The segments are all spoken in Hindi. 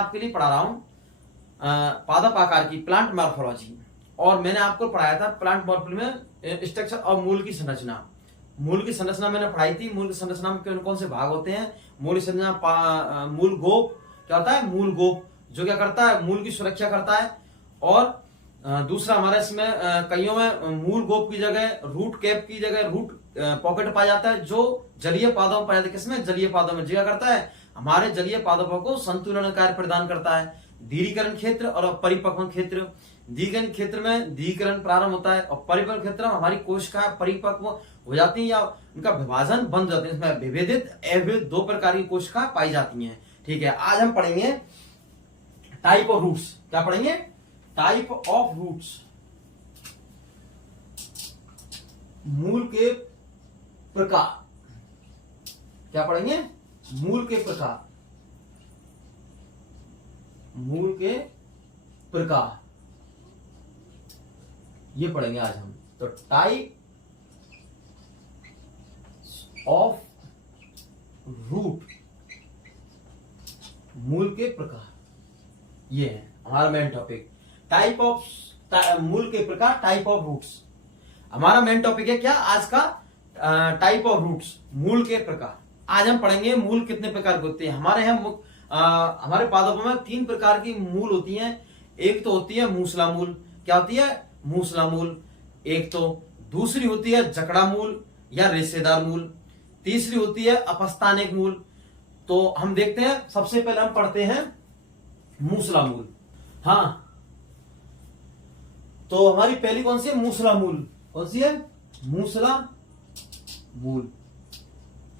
आपके लिए पढ़ा रहा हूँ पादप आकार की प्लांट मॉर्फोलॉजी, और मैंने आपको पढ़ाया था प्लांट मॉर्फोलॉजी में स्ट्रक्चर और मूल की संरचना। मूल की संरचना मैंने पढ़ाई थी। मूल की संरचना में कौन कौन से भाग होते हैं? मूल की संरचना मूल गोप क्या होता है? मूल गोप जो क्या करता है? मूल की सुरक्षा करता है। और दूसरा हमारे इसमें कईयों में मूल गोप की जगह रूट कैप की जगह रूट पॉकेट पाया जाता है, जो जलीय पादपों में पाया जाता है। किसमें? जलीय पादपों में। क्या करता है? हमारे जलीय पादपों को संतुलन कार्य प्रदान करता है। दीर्घीकरण क्षेत्र और परिपक्वन क्षेत्र। दीर्घीकरण क्षेत्र में दीर्घीकरण प्रारंभ होता है, और परिपक्व क्षेत्र में हमारी कोशिका परिपक्व हो जाती है या उनका विभाजन बंद हो जाता है। इसमें विभेदित अविभेदित दो प्रकार की कोशिका पाई जाती हैं। ठीक है, आज हम पढ़ेंगे टाइप ऑफ रूट्स। क्या पढ़ेंगे? Type of roots. मूल के प्रकार। क्या पढ़ेंगे? मूल के प्रकार। मूल के प्रकार ये पढ़ेंगे आज हम। तो टाइप ऑफ रूट, मूल के प्रकार, ये है हमारा मेन टॉपिक। टाइप ऑफ मूल के प्रकार, टाइप ऑफ रूट्स हमारा मेन टॉपिक है। क्या आज का? टाइप ऑफ रूट्स, मूल के प्रकार। आज हम पढ़ेंगे मूल कितने प्रकार के होते हैं। हमारे यहाँ हमारे पादपों में 3 प्रकार की मूल होती हैं। एक तो होती है मूसला मूल। क्या होती है? मूसला मूल। एक तो दूसरी होती है जकड़ा मूल या रेशेदार मूल। तीसरी होती है अपस्थानिक मूल। तो हम देखते हैं, सबसे पहले हम पढ़ते हैं मूसला मूल। हाँ, तो हमारी पहली कौन सी है? मूसला मूल। कौन सी है? मूसला मूल।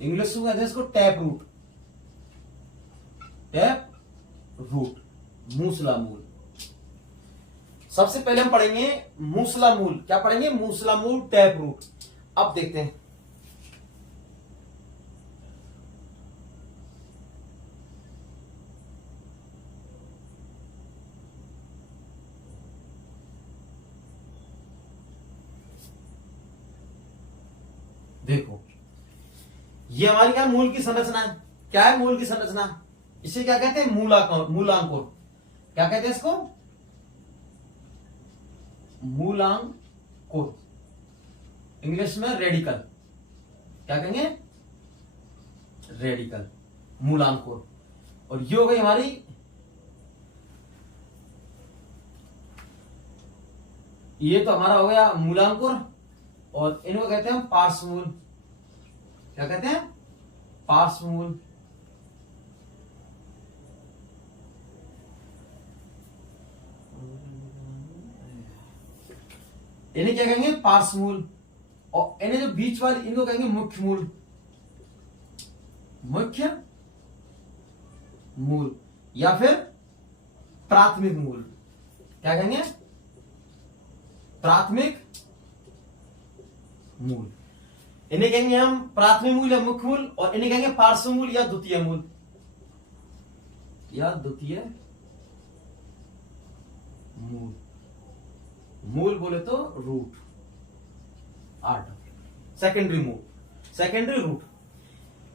इंग्लिश में कहते हैं इसको टैप रूट। टैप रूट, मूसला मूल। सबसे पहले हम पढ़ेंगे मूसला मूल। क्या पढ़ेंगे? मूसला मूल, टैप रूट। अब देखते हैं। देखो, ये हमारी क्या मूल की संरचना है। क्या है मूल की संरचना? इसे क्या कहते हैं? मूलांकुर। क्या कहते हैं इसको? मूलांकुर। इंग्लिश में रेडिकल। क्या कहेंगे? रेडिकल, मूलांकुर। और ये हो गई हमारी ये तो हमारा हो गया मूलांकुर, और इनको कहते हैं हम पार्श्वमूल। क्या कहते हैं? पार्श्वमूल। इन्हें क्या कहेंगे? पार्श्वमूल। और इन्हें जो बीच वाली इनको कहेंगे मुख्य मूल। मुख्य मूल या फिर प्राथमिक मूल। क्या कहेंगे? प्राथमिक मूल। इन्हें कहेंगे हम प्राथमिक मूल या मुख्य मूल, और इन्हें कहेंगे पार्श्व मूल या द्वितीय मूल। या द्वितीय मूल। मूल बोले तो रूट, सेकेंडरी मूल, सेकेंडरी रूट।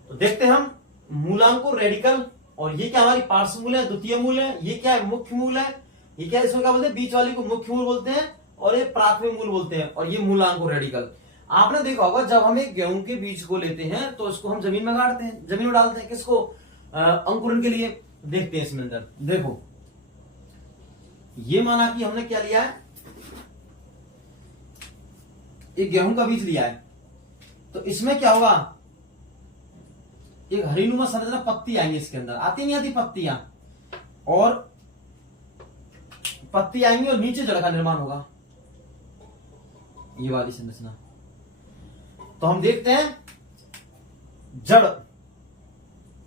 तो देखते हैं हम मूलांकुर, रेडिकल, और ये क्या हमारी पार्श्व मूल है, द्वितीय मूल है। ये क्या है? मुख्य मूल है। ये क्या? इसमें क्या बोलते हैं? बीच वाली को मुख्य मूल बोलते हैं, और ये प्राथमिक मूल बोलते हैं, और ये मूलांकुर, रेडिकल। आपने देखा होगा जब हम एक गेहूं के बीज को लेते हैं तो इसको हम जमीन में गाड़ते हैं, जमीन में डालते हैं। किसको? अंकुरन के लिए। देखते हैं इसमें अंदर। देखो, ये माना कि हमने क्या लिया है? एक गेहूं का बीज लिया है। तो इसमें क्या होगा? एक हरीनुमा संरचना, पत्ती आएंगी इसके अंदर। आती नहीं आती पत्तियां? और पत्ती आएंगी और नीचे जड़ का निर्माण होगा, ये वाली संरचना। तो हम देखते हैं जड़,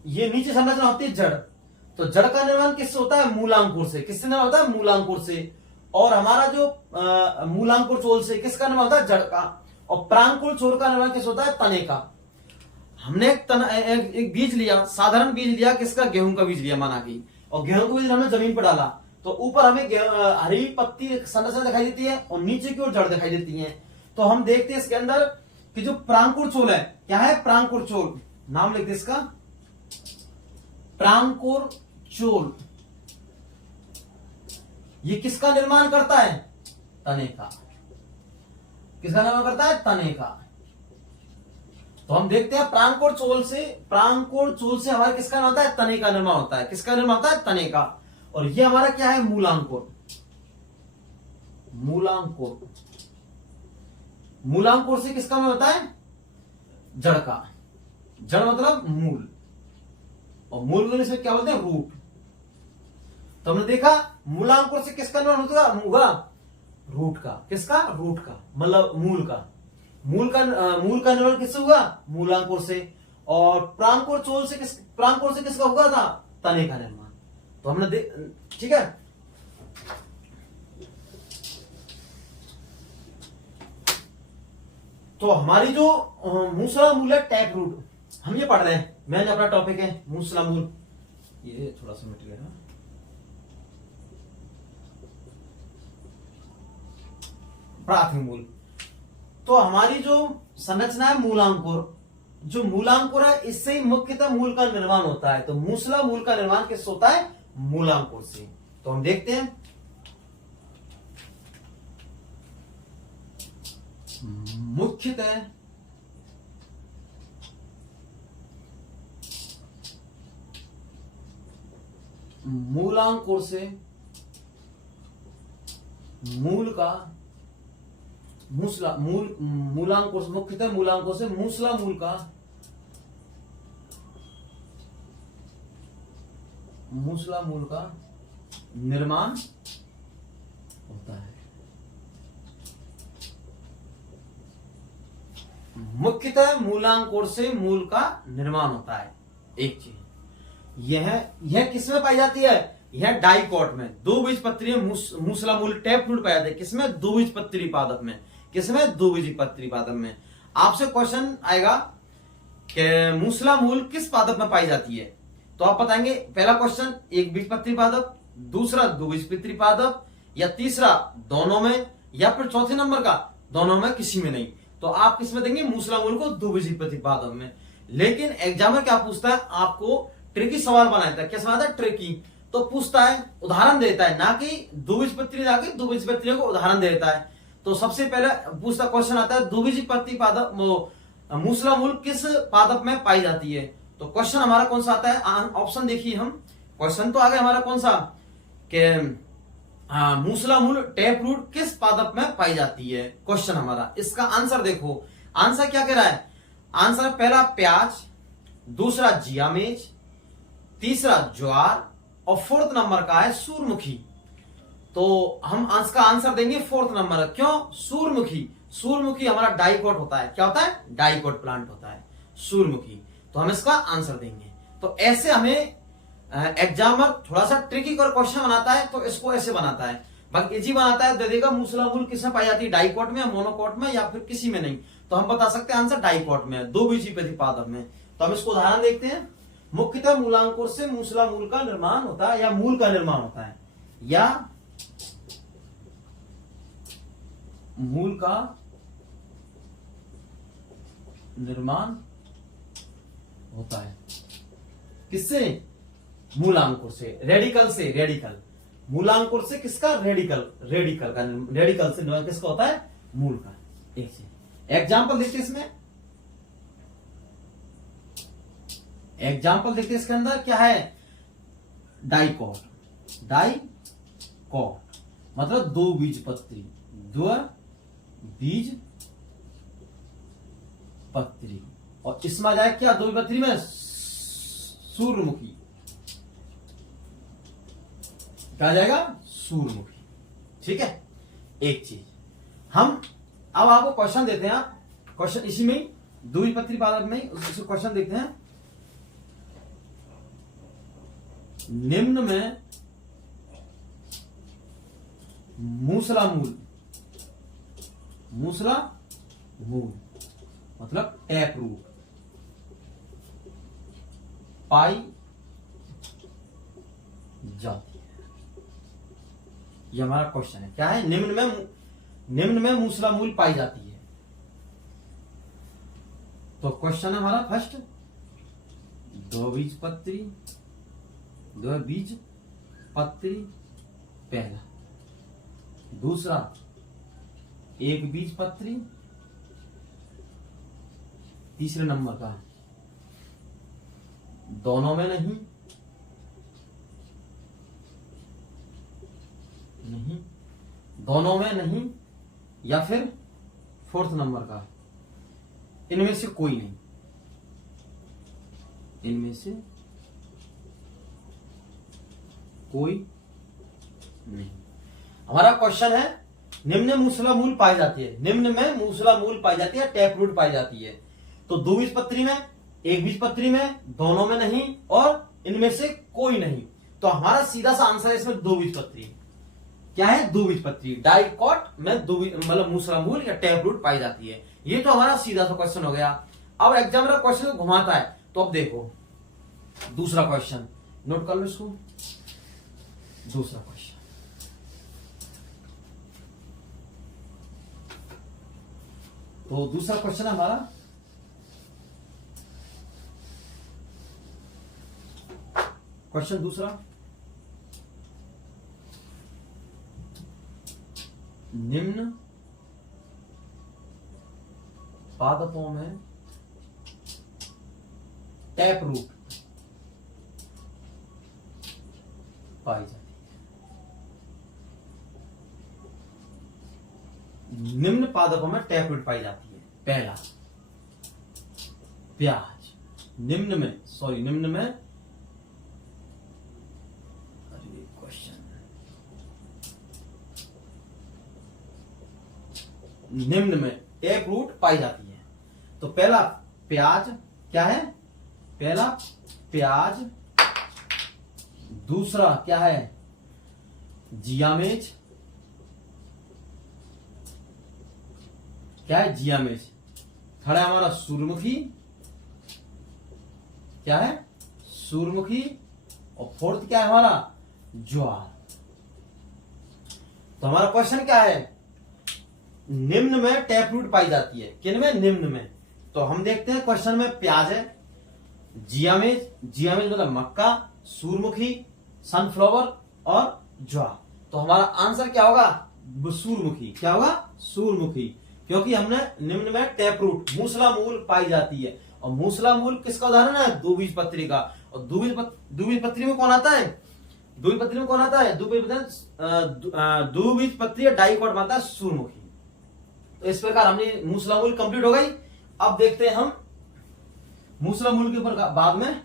ये नीचे संरचना होती है जड़। तो जड़ का निर्माण किससे होता है? मूलांकुर से। किससे निर्माण होता है? मूलांकुर से। और हमारा जो मूलांकुर चोल से किसका निर्माण होता है? जड़ का। और प्रांकुर चोल का निर्माण किससे होता है? तने का। हमने एक बीज लिया, साधारण बीज लिया। किसका? गेहूं का बीज लिया माना कि, और गेहूं का बीज हमने जमीन पर डाला। तो ऊपर हमें हरी पत्ती संरचना दिखाई देती है, और नीचे की ओर जड़ दिखाई देती है। तो हम देखते हैं इसके अंदर कि जो प्रांकुर चोल है, क्या है? प्रांकुर चोल। नाम लिखते इसका, प्रांकुर चोल। ये किसका निर्माण करता है? तने का। किसका निर्माण करता है? तने का। तो हम देखते हैं प्रांकोर चोल से हमारे किसका निर्माण होता है? तने का निर्माण होता है। किसका निर्माण होता है? तने का। और ये हमारा क्या है? मूलांकुर। मूलांकुर से किसका निर्माण होता है? जड़ का। जड़ मतलब मूल, और मूल को क्या बोलते हैं? रूट। तो हमने देखा मूलांकुर से किसका निर्माण होगा? रूट का। किसका? रूट का, मतलब मूल का। मूल का निर्माण किससे हुआ? मूलांकुर से। और प्रांकोर से किसका हुआ था? तने का निर्माण। तो हमने ठीक है। तो हमारी जो मूसला मूल है, टैप रूट, हम ये पढ़ रहे हैं। मैंने अपना टॉपिक है मूसला मूल, ये थोड़ा सा मिट गया। प्राथमिक मूल। तो हमारी जो संरचना है मूलांकुर, जो मूलांकुर है, इससे ही मुख्यतः मूल का निर्माण होता है। तो मूसला मूल का निर्माण किससे होता है? मूलांकुर से। तो हम देखते हैं मुख्यतः मूलांकुर से मूल का मूलांकुर से, मुख्यतः मूलांकुर से मूसला मूल का निर्माण होता है। मुख्यतः मूलांकुर से मूल का निर्माण होता है। एक चीज यह किसमें पाई जाती है? यह डाइकॉट में, द्विबीजपत्री मूसला मूल टैप रूट पाया जाता है। किसमें? द्विबीजपत्री पादप में। किसमें? द्विबीजपत्री पादप में। आपसे क्वेश्चन आएगा कि मूसला मूल किस पादप में पाई जाती है, तो आप बताएंगे पहला क्वेश्चन एक बीजपत्री पादप, दूसरा द्विबीजपत्री पादप, या तीसरा दोनों में, या फिर चौथे नंबर का दोनों में किसी में नहीं। तो आप किसमें देंगे? मूसला मूल को द्विबीजपत्री पादप में। लेकिन एग्जामर क्या पूछता है? आपको ट्रिकी सवाल बनाता है। क्या सवाल है? ट्रिकी। तो पूछता है, उदाहरण देता है, ना कि द्विबीजपत्री जाके द्विबीजपत्री को उदाहरण देता है। तो सबसे पहले पूछता क्वेश्चन आता है द्विबीजपत्री पादप मूसला मूल किस पादप में पाई जाती है। तो क्वेश्चन हमारा कौन सा आता है? ऑप्शन देखिए, हम क्वेश्चन तो आ गया हमारा कौन सा कि मूसला मूल टैप रूट किस पादप में पाई जाती है। क्वेश्चन हमारा, इसका आंसर देखो। आंसर क्या कह रहा है? आंसर पहला प्याज, दूसरा जियामेज, तीसरा ज्वार, और फोर्थ नंबर का है सूर्यमुखी। तो हम का आंसर देंगे फोर्थ नंबर। क्यों? सूर्यमुखी हमारा डाइकॉट होता है। क्या होता है? डाइकॉट प्लांट होता है सूर्यमुखी। तो हम इसका आंसर देंगे। तो ऐसे हमें एग्जामर थोड़ा सा ट्रिकी कर क्वेश्चन बनाता है, तो इसको ऐसे बनाता है। बाकी इजी बनाता है, दे देगा मूसला मूल किसमें पाई जाती है? डाइकॉट में, मोनोकॉट में, या फिर किसी में नहीं। तो हम बता सकते हैं आंसर डाइकॉट में, द्विबीजपत्री पादप में। तो हम इसको उदाहरण देखते हैं। मुख्यतः मूलांकुर से मूसला मूल का निर्माण होता है, या मूल का निर्माण होता है, या मूल का निर्माण होता है। किससे? मूलांकुर से, रेडिकल से। मूलांकुर से किसका? रेडिकल से किसका होता है? मूल का। एक से एग्जाम्पल देखते इसमें। एग्जाम्पल देखते इसके अंदर क्या है? डाइकॉट मतलब द्विबीजपत्री और इसमें जाए क्या? द्विबीजपत्री में सूर्यमुखी। क्या जाएगा? सूर्यमुखी। ठीक है। एक चीज हम अब आपको क्वेश्चन देते हैं। क्वेश्चन इसी में ही द्विबीजपत्री पादप में उससे क्वेश्चन देखते हैं। निम्न में मूसला मूल मतलब टैप रूट पाई जाती है। ये हमारा क्वेश्चन है। क्या है? निम्न में मूसला मूल पाई जाती है। तो क्वेश्चन है हमारा फर्स्ट, द्विबीजपत्री पहला। दूसरा एक बीजपत्री, तीसरे नंबर का दोनों में नहीं, दोनों में नहीं, या फिर फोर्थ नंबर का इनमें से कोई नहीं, इनमें से कोई नहीं। हमारा क्वेश्चन है निम्न मूसला मूल पाई जाती है, निम्न में मूसला मूल पाई जाती है, टैप रूट पाई जाती है। तो दो बीजपत्री में, एक बीजपत्री में, दोनों में नहीं और इनमें से कोई नहीं। तो हमारा सीधा सा आंसर है इसमें दो बीजपत्री। क्या है? दो बीजपत्री। डाइकॉट में दो मतलब मूसला मूल या टैप रूट पाई जाती है। ये तो हमारा सीधा सा क्वेश्चन हो गया। अब एग्जामिनर क्वेश्चन को घुमाता है, तो अब देखो दूसरा क्वेश्चन, नोट कर लो इसको। दूसरा क्वेश्चन, तो दूसरा क्वेश्चन है हमारा, क्वेश्चन दूसरा, निम्न पादपों में टैप रूट पाई जाती है। निम्न पादपों में टैप रूट पाई जाती है। पहला प्याज, निम्न में क्वेश्चन, निम्न में टैप रूट पाई जाती है। तो पहला प्याज, क्या है? पहला प्याज, दूसरा क्या है? जियामेज, क्या है? जियामेज। थर्ड है हमारा सूर्यमुखी, क्या है? सूर्यमुखी। और फोर्थ क्या है हमारा? ज्वार। तो हमारा क्वेश्चन क्या है? निम्न में टैप रूट पाई जाती है। किन में? निम्न में। तो हम देखते हैं क्वेश्चन में प्याज है, जियामेज, जियामेज मतलब मक्का, सूर्यमुखी, सनफ्लावर और ज्वार। तो हमारा आंसर क्या होगा? सूर्यमुखी। क्या होगा? सूर्यमुखी। क्योंकि हमने निम्न में टैप रूट मूसला मूल पाई जाती है। और मूसला मूल किसका उदाहरण है? द्विबीजपत्री का। और द्विबीजपत्री में कौन आता है? द्विबीजपत्री में कौन आता है? द्विबीजपत्री डाइकॉट में आता है सूर्यमुखी। तो इस प्रकार हमने मूसला मूल कंप्लीट हो गई। अब देखते हैं हम मूसला मूल के ऊपर बाद में।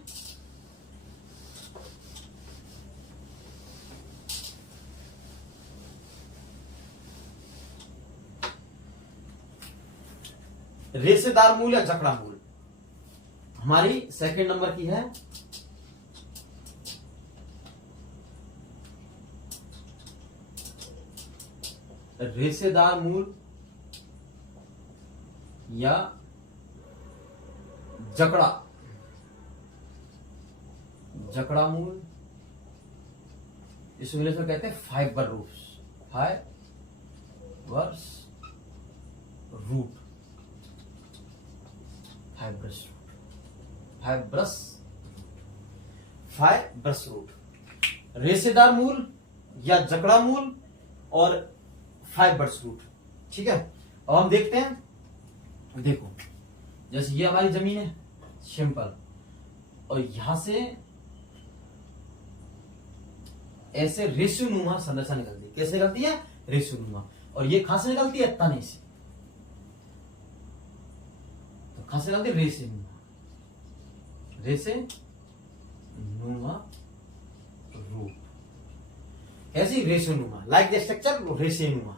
रेशेदार मूल या जकड़ा मूल हमारी सेकंड नंबर की है। रेशेदार मूल या जकड़ा मूल, इस इंग्लिश में कहते हैं fibre roots, fibres root, fibrous root. रेशेदार मूल या जकड़ा मूल और फाइबर्स रूट। ठीक है। अब हम देखते हैं, देखो जैसे ये हमारी जमीन है सिंपल, और यहां से ऐसे रेशुनुमा संरचना निकलती है। कैसे निकलती है? रेशुनुमा। और ये कहां से निकलती है? तने से। तो कहां से निकलती है? रेशेनुमा रूट। ऐसी रेशेनुमा, लाइक द स्ट्रक्चर रेशेनुमा।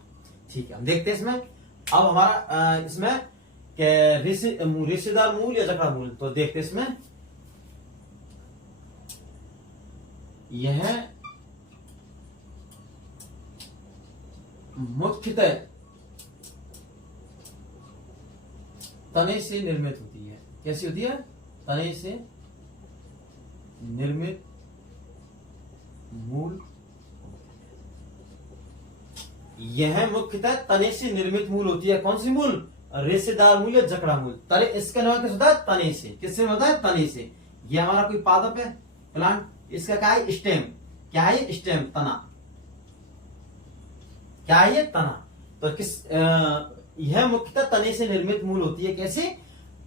ठीक है, हम देखते हैं इसमें। अब हमारा इसमें रेशेदार मूल या जकड़ा मूल, तो देखते हैं इसमें। यह मुख्यतः तने से निर्मित होती है। कैसी होती है? तने से निर्मित मूल। यह मुख्यतः तने से निर्मित मूल होती है। कौन सी मूल? रेशेदार मूल या जकड़ा मूल। तने, इसका नाम किस होता है? तने से। किससे होता है? तने से। यह हमारा कोई पादप है, प्लांट, इसका क्या है? स्टेम। क्या है? स्टेम, तना। क्या है ये? तना। तो यह मुख्यतः तने से निर्मित मूल होती है। कैसे?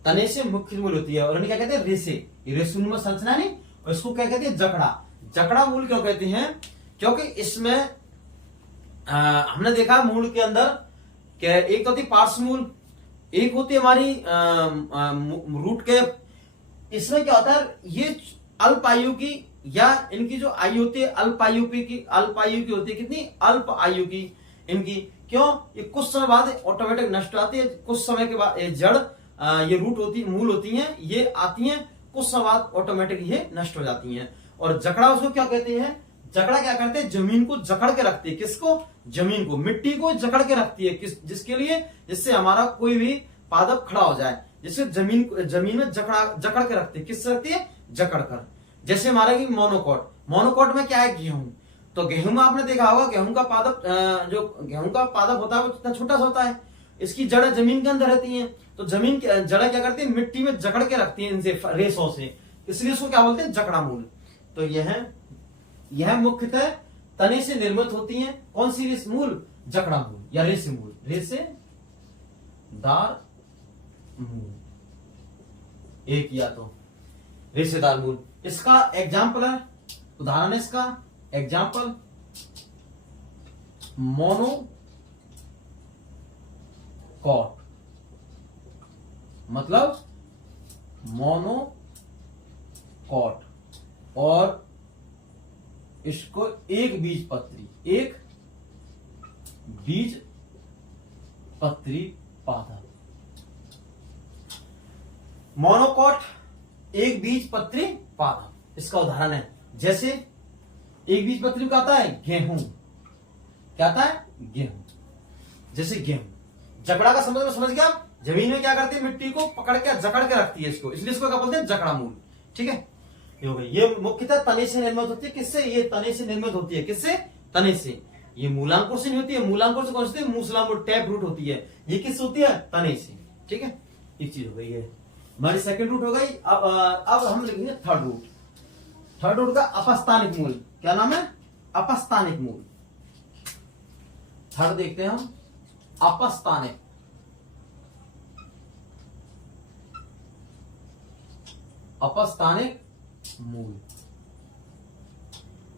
तने से मुख्य मूल होती है। और इन्हें क्या कहते हैं? रेसे। रेशुनुमा संरचना नहीं, और इसको क्या कहते हैं? जकड़ा। जकड़ा मूल क्यों कहते हैं? क्योंकि इसमें हमने देखा मूल के अंदर क्या, एक तो होती पार्श्व मूल, एक होती है हमारी रूट कैप। इसमें क्या होता है? ये अल्प आयु की, या इनकी जो आयु होती है अल्प आयु की, अल्प आयु की होती है। कितनी? अल्प आयु की इनकी। क्यों? ये कुछ समय बाद ऑटोमेटिक नष्ट हो जाती है। कुछ समय के बाद ये जड़, ये रूट होती, मूल होती हैं, ये आती हैं, कुछ समय बाद ऑटोमेटिक ये नष्ट हो जाती हैं। और जकड़ा उसको क्या कहते हैं? जकड़ा क्या करते हैं? जमीन को जकड़ के रखती है। किसको? जमीन को, मिट्टी को जकड़ के रखती है। जिसके लिए? जिससे हमारा कोई भी पादप खड़ा हो जाए, जिससे जमीन में जकड़ के रखती है। किससे रखती है? जकड़ कर। जैसे हमारा की मोनोकॉट। मोनोकॉट में क्या है? गेहूं। तो गेहूं में आपने देखा होगा, गेहूं का पादप, जो गेहूं का पादप होता है वो कितना छोटा सा होता है। इसकी जड़ें जमीन के अंदर रहती हैं। तो जमीन की जड़ें क्या करती है? मिट्टी में जकड़ के रखती हैं इनसे, रेशों से। इसलिए इसको क्या बोलते हैं? जकड़ा मूल। तो यह मुख्यतः तने से निर्मित होती हैं। कौन सी रेस मूल? जकड़ा मूल या रेसे मूल। रेसेदार मूल, एक या तो रेशेदार मूल। इसका एग्जाम्पल है, उदाहरण है इसका एग्जाम्पल, मोनोकॉट। मतलब मोनोकॉट, और इसको एक बीज पत्री पादप। मोनोकॉट, एक बीज पत्री पादप, इसका उदाहरण है। जैसे एक बीज पत्री का आता है गेहूं। क्या आता है? गेहूं। जैसे गेहूं। जकड़ा का समझ गया? जमीन में क्या करती है? मिट्टी को पकड़ के जकड़ के रखती है इसको, इसलिए इसको क्या बोलते हैं? जकड़ा मूल। ठीक है, ये हो गई। ये मुख्यतः तने से निर्मित होती है। किससे? ये तने से निर्मित होती है। किससे? तने से। ये मूलांकुर से नहीं होती है। मूलांकुर से कौन सी? मूसलांकुर, टैप रूट होती है। ये किससे होती है? तने से। ठीक है, एक चीज हो गई है हमारी, सेकंड रूट हो गई। अब हम लिखेंगे थर्ड रूट। थर्ड रूट का अपस्थानिक मूल। क्या नाम है? अपस्थानिक मूल। थर्ड देखते हैं हम, अपस्थानिक। अपस्थानिक मूल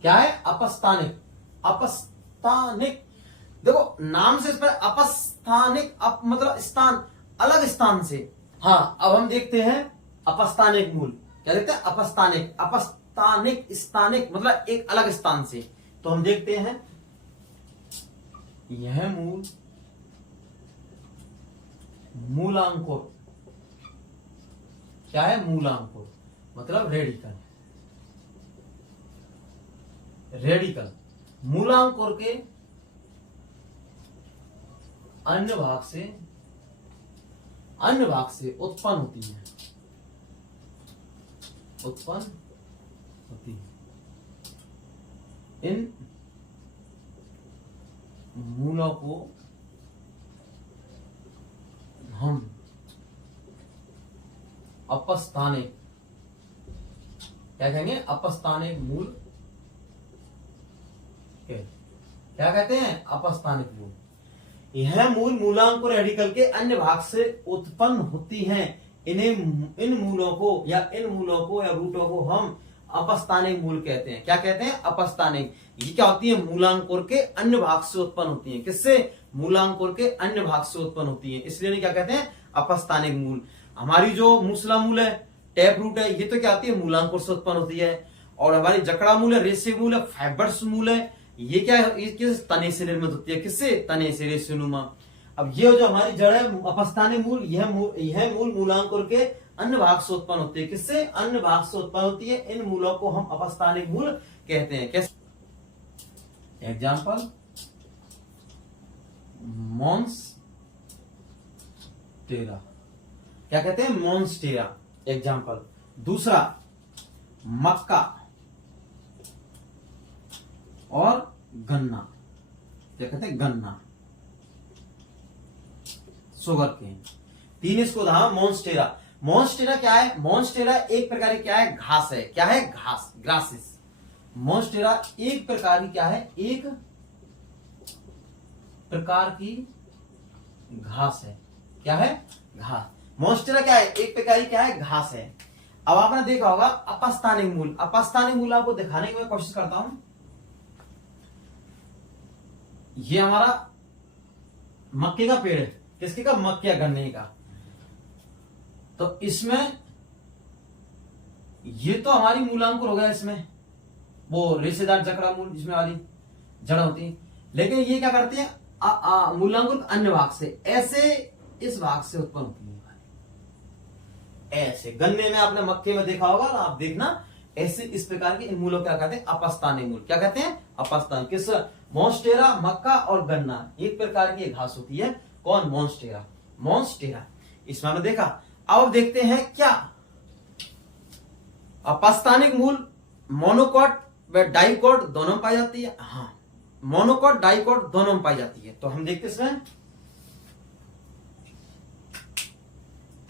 क्या है? अपस्थानिक। अपस्थानिक, देखो नाम से इस पर अपस्थानिक, मतलब स्थान, अलग स्थान से। हाँ, अब हम देखते हैं अपस्थानिक मूल। क्या देखते हैं? अपस्थानिक। अपस्थानिक, स्थानिक मतलब एक अलग स्थान से। तो हम देखते हैं यह मूल, मूलांकुर। क्या है? मूलांकुर मतलब रेडिकल। रेडिकल मूलांकुर के अन्य भाग से उत्पन्न होती है। उत्पन्न होती है। इन मूलों को हम अपस्थानिक, क्या कहेंगे? अपस्थानिक मूल। क्या कहते हैं? अपस्थानिक मूल। यह मूल मूलांकुर रेडिकल के अन्य भाग से उत्पन्न होती हैं। इन मूलों को या रूटों को हम अपस्थानिक मूल कहते हैं। क्या कहते हैं? अपस्थानिक। ये क्या होती है? मूलांकुर के अन्य भाग से उत्पन्न होती है। किससे? मूलांकुर के अन्य भाग से उत्पन्न होती है, इसलिए क्या कहते हैं? अपस्थानिक मूल। हमारी जो मूसला मूल है, टैप रूट है, ये तो क्या होती है? मूलांकुर से उत्पन्न होती है। और हमारी जकड़ा मूल है, रेशे मूल है, फाइबर्स मूल है, ये क्या है? ये किस तने से निर्मित होती है? किससे? तने से, रेशेनुमा। अब ये जो हमारी जड़ है अपस्थानिक मूल, यह मूल मूलांकुर के अन्य भाग से उत्पन्न होती है। किससे? अन्य भाग से उत्पन्न होती है। इन मूलों को हम अपस्थानिक मूल कहते हैं। कैसे? Example, monstera. क्या कहते हैं? Monstera example. दूसरा मक्का और गन्ना। क्या कहते हैं? गन्ना, शुगर केन। तीन इसको उदाहरण। मोन्स्टेरा। मोन्स्टेरा क्या है? मोन्स्टेरा एक प्रकार की क्या है? घास है। क्या है? घास, ग्रासेस। मोन्स्टेरा एक प्रकार की क्या है? एक प्रकार की घास है। क्या है? घास। मोन्स्टेरा क्या है? एक प्रकार की क्या है? घास है। अब आपने देखा होगा अपस्थानिक मूल। अपस्थानिक मूल आपको दिखाने की मैं कोशिश करता हूं। ये हमारा मक्के का पेड़ है। किसके का? मक्के या गन्ने का। तो इसमें ये तो हमारी मूलांकुर हो गया, इसमें वो रेशेदार जकड़ा मूल जिसमें वाली जड़ होती है। लेकिन ये क्या करते हैं? मूलांकुर अन्य भाग से, ऐसे इस भाग से उत्पन्न होती है। ऐसे गन्ने में आपने मक्के में देखा होगा, आप देखना ऐसे इस प्रकार के इन मूलों क्या कहते हैं? अपस्थानिक मूल। क्या कहते हैं? अपस्थानिक। किस? मोन्स्टेरा, मक्का और गन्ना, एक प्रकार की घास होती है। कौन? मोन्स्टेरा। मोन्स्टेरा। इसमें हमने देखा। अब देखते हैं क्या अपस्थानिक मूल मोनोकॉट व डाइकॉट दोनों में पाई जाती है। हाँ, मोनोकॉट डाइकॉट दोनों में पाई जाती है। तो हम देखते इसमें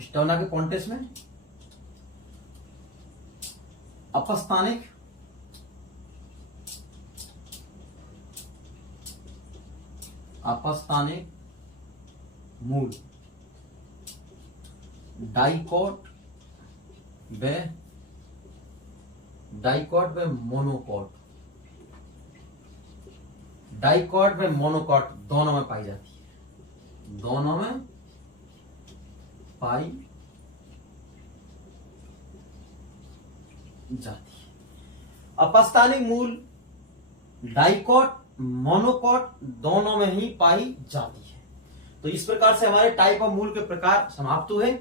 स्टोना के कॉन्टेक्स्ट में अपस्थानिक मूल डाइकॉट व मोनोकॉट। डाइकॉट व मोनोकॉट दोनों में पाई जाती है। दोनों में पाई जाती है। अपस्थानिक मूल डाइकॉट मोनोकॉट दोनों में ही पाई जाती है। तो इस प्रकार से हमारे टाइप ऑफ मूल के प्रकार समाप्त हुए।